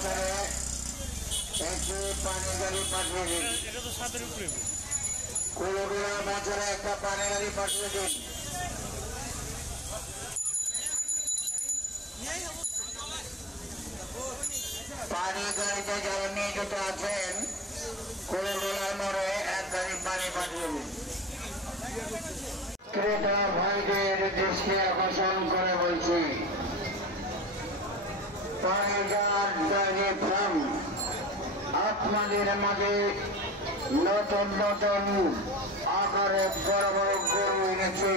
বছরে একটি পানি গাড়ি পাঠিয়ে দিন। এটা তো সাদের উপরে কুলবিরা বছরে একটা পানি গাড়ি পাঠিয়ে দিন। পানি গাড়িতে যারা নিয়োজিত আছেন কুলবিরার মোড়ে এক গাড়ি পানি পাঠিয়ে দিন। ক্রেতা ভাইদের দৃষ্টি আকর্ষণ করে বলছি, পানিজার ডায়েরি ফার্ম আপনাদের মাঝে নতুন নতুন আকারে বড় বড় গরু এনেছে।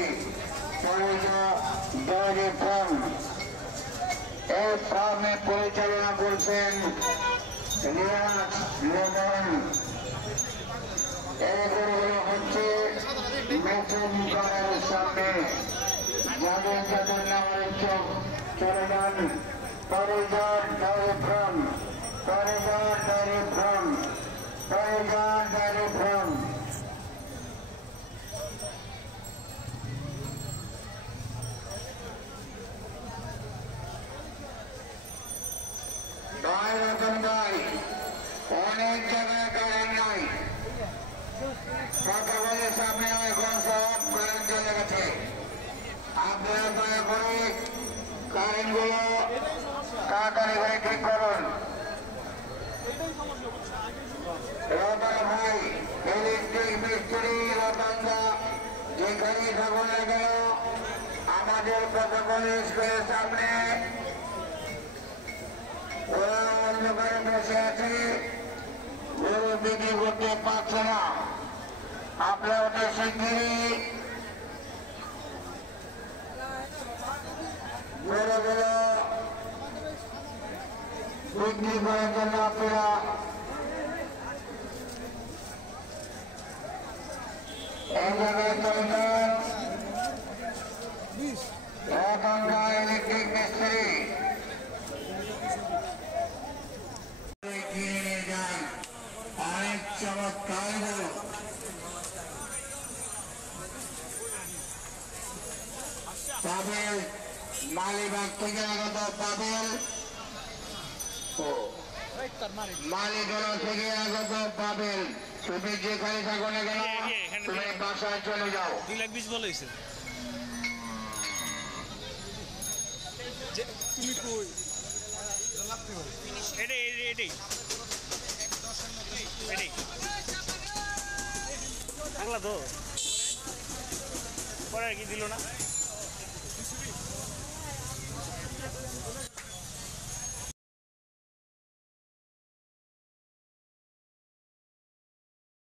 পানিজার ডায়েরি ফার্ম, এই ফার্মে পরিচালনা করছেন রিয়াজ লেবন। এই গরুগুলো হচ্ছে নতুন ঘরের সামনে যাদের যাদের নামের চোখ চলে যান। পানিজার ডায়েরি ফার্ম, পানিজার ডায়েরি ফার্ম, পানিজার ডায়েরি ফার্ম। গায়ে নতুন গাই, অনেক জায়গায় গাড়ি নাই। সকালের সামনে এখন সব কারেন্ট চলে গেছে। আপনারা দয়া করে কারেন্ট গুলো তাড়াতাড়ি করে ঠিক করুন। রতন ভাই ইলেকট্রিক মিস্ত্রি রতনদা যেখানে থাকুন না কেন আমাদের প্রটোকল স্কুলের সামনে ওরা অন্ধকারে বসে আছে, গরু বিক্রি করতে পারছে না। আপনারা ওটা শিগগিরই গরুগুলো বিক্রি করার জন্য আপনারা এই জায়গায় চলবেন। রতনদা ইলেকট্রিক মিস্ত্রি কিনে যান, অনেক চমৎকার গরু। পাবেল মালিবাগ থেকে আগত পাবেল, মালিগঞ্জ থেকে আগত পাবেল। তুমি যেখানে থাকো না কেন তুমি বাসায় চলে যাও। 2,20,000 বলেছে। তুমি কই এটাই এটাই এটাই বাংলা তো পরে আর কি দিল না।